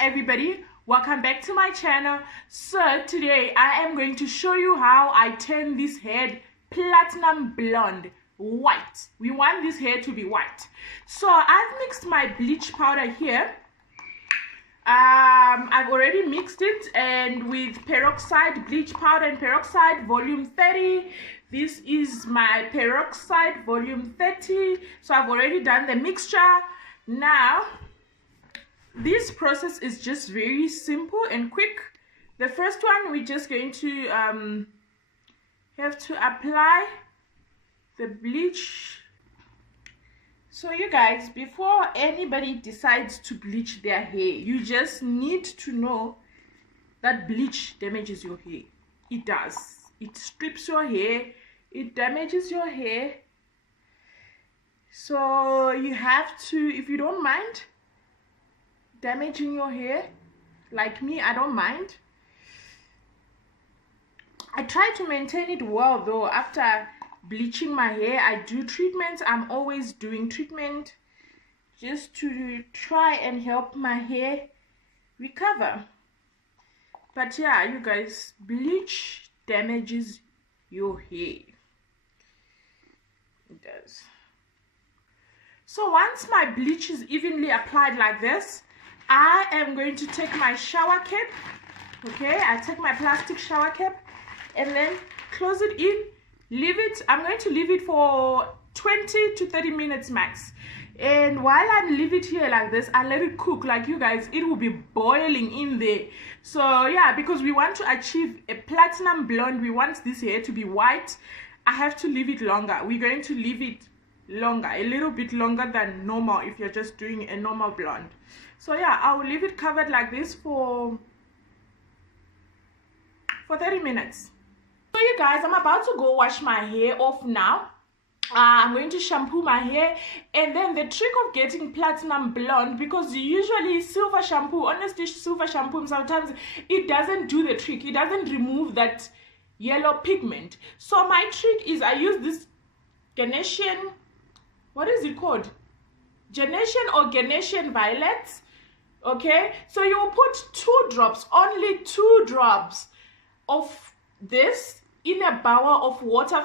everybody, welcome back to my channel. So today I am going to show you how I turn this hair platinum blonde white. We want this hair to be white. So I've mixed my bleach powder here. I've already mixed it, and with peroxide bleach powder and peroxide volume 30. This is my peroxide volume 30. So I've already done the mixture. Now this process is just very simple and quick. The first one, we're just going to have to apply the bleach. So you guys, before anybody decides to bleach their hair, you just need to know that bleach damages your hair. It does. It strips your hair, it damages your hair. So you have to, if you don't mind damaging your hair, like me, I don't mind. I try to maintain it well though. After bleaching my hair, I do treatments. I'm always doing treatment just to try and help my hair recover. But yeah, you guys, bleach damages your hair. It does. So once my bleach is evenly applied like this, I am going to take my shower cap. Okay, I take my plastic shower cap and then close it in, leave it. I'm going to leave it for 20 to 30 minutes max. And while I leave it here like this, I let it cook. Like you guys, it will be boiling in there. So yeah, because we want to achieve a platinum blonde, we want this hair to be white, I have to leave it longer. We're going to leave it longer, a little bit longer than normal if you're just doing a normal blonde. So yeah, I will leave it covered like this for 30 minutes. So you guys, I'm about to go wash my hair off now. I'm going to shampoo my hair, and then the trick of getting platinum blonde, because usually silver shampoo, honestly silver shampoo sometimes it doesn't do the trick. It doesn't remove that yellow pigment. So my trick is I use this Gentian, what is it called? Gentian or Gentian violet. Okay, so you will put 2 drops, only 2 drops of this in a bowl of water.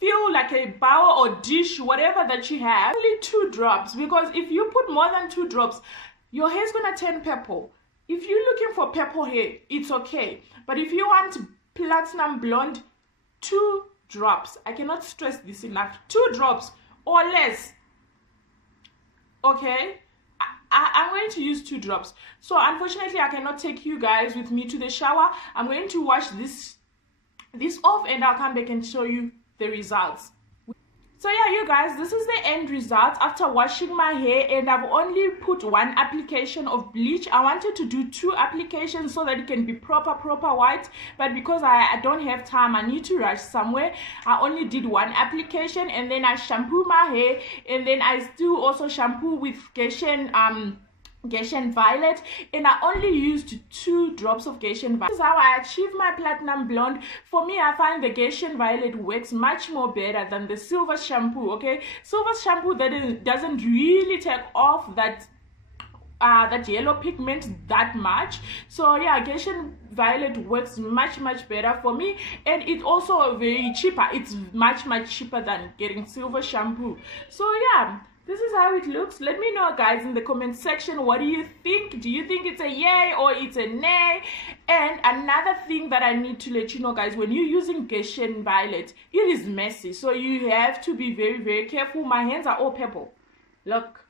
Fill like a bowl or dish, whatever that you have. Only 2 drops, because if you put more than 2 drops, your hair is gonna turn purple. If you're looking for purple hair, it's okay. But if you want platinum blonde, 2 drops. I cannot stress this enough. 2 drops or less. Okay, I'm going to use 2 drops. So unfortunately, I cannot take you guys with me to the shower. I'm going to wash this off, and I'll come back and show you the results. So yeah, you guys, this is the end result after washing my hair, and I've only put 1 application of bleach. I wanted to do 2 applications so that it can be proper white, but because I don't have time, I need to rush somewhere, I only did 1 application, and then I shampoo my hair, and then I still also shampoo with Gentian violet, and I only used 2 drops of Gentian violet. This is how I achieve my platinum blonde. For me, I find the Gentian violet works much more better than the silver shampoo. Okay, silver shampoo that doesn't really take off that yellow pigment that much. So yeah, Gentian violet works much better for me, and it's also very cheaper. It's much cheaper than getting silver shampoo. So yeah, this is how it looks. Let me know guys in the comment section, what do you think? Do you think it's a yay or it's a nay? And another thing that I need to let you know guys, when you're using Gentian violet, it is messy, so you have to be very careful. My hands are all purple, look,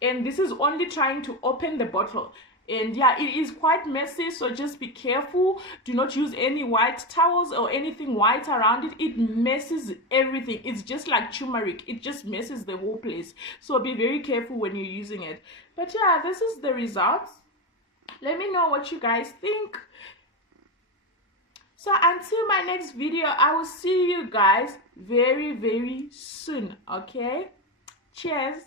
and this is only trying to open the bottle, and yeah, it is quite messy, so just be careful. Do not use any white towels or anything white around it. It messes everything. It's just like turmeric, it just messes the whole place, so be very careful when you're using it. But yeah, this is the results. Let me know what you guys think. So until my next video, I will see you guys very soon. Okay, cheers.